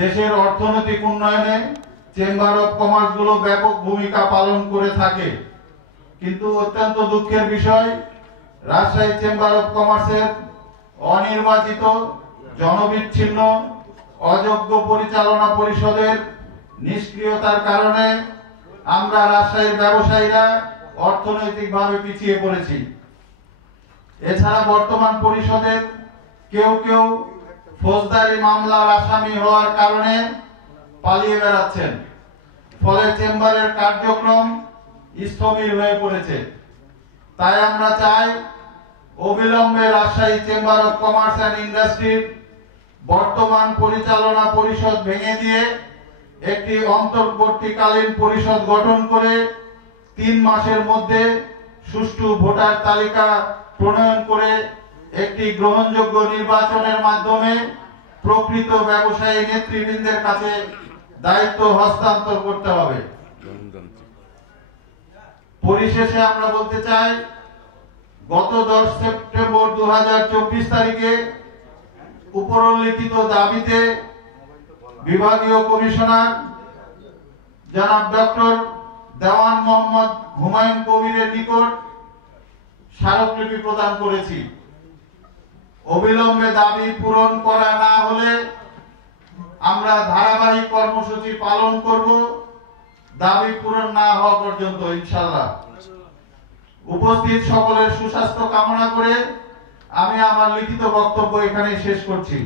দেশের অর্থনৈতিক উন্নয়নে চেম্বার অফ কমার্স গুলো ব্যাপক ভূমিকা পালন করে থাকে। কিন্তু অত্যন্ত দুঃখের বিষয়, রাজশাহী চেম্বার অফ কমার্সের অনির্বাচিত, জনবিচ্ছিন্ন, অযোগ্য পরিচালনা পরিষদের নিষ্ক্রিয়তার কারণে আমরা রাজশাহীর ব্যবসায়ীরা অর্থনৈতিকভাবে পিছিয়ে পড়েছি। এছাড়া বর্তমান পরিষদের কেউ কেউ ফৌজদারি মামলার আসামি হওয়ার কারণে পালিয়ে বেড়াচ্ছেন, ফলে চেম্বারের কার্যক্রম স্থবির হয়ে পড়েছে। তাই আমরা চাই অবিলম্বে Rajshahi chamber of commerce and ইন্ডাস্ট্রির বর্তমান পরিচালনা পরিষদ ভেঙে দিয়ে একটি অন্তর্বর্তীকালীন পরিষদ গঠন করে 3 মাসের মধ্যে সুষ্ঠু ভোটার তালিকা প্রণয়ন করে একটি গ্রহণযোগ্য নির্বাচনের মাধ্যমে প্রকৃত ব্যবসায়ী নেতৃবৃন্দের কাছে দায়িত্ব হস্তান্তর করতে হবে। পরিশেষে আমরা বলতে চাই, গত 10 সেপ্টেম্বর 2024 তারিখে উপরোল্লিখিত দাবিতে বিভাগীয় কমিশনার জনাব ডক্টর দেওয়ান মোহাম্মদ হুমায়ুন কবিরের নিকট স্মারকলিপি প্রদান করেছি। অবিলম্বে দাবি পূরণ করা না হলে আমরা ধারাবাহিক কর্মসূচি পালন করব, দাবি পূরণ না হওয়া পর্যন্ত ইনশাআল্লাহ। উপস্থিত সকলের সুস্বাস্থ্য কামনা করে আমি আমার লিখিত বক্তব্য এখানে শেষ করছি।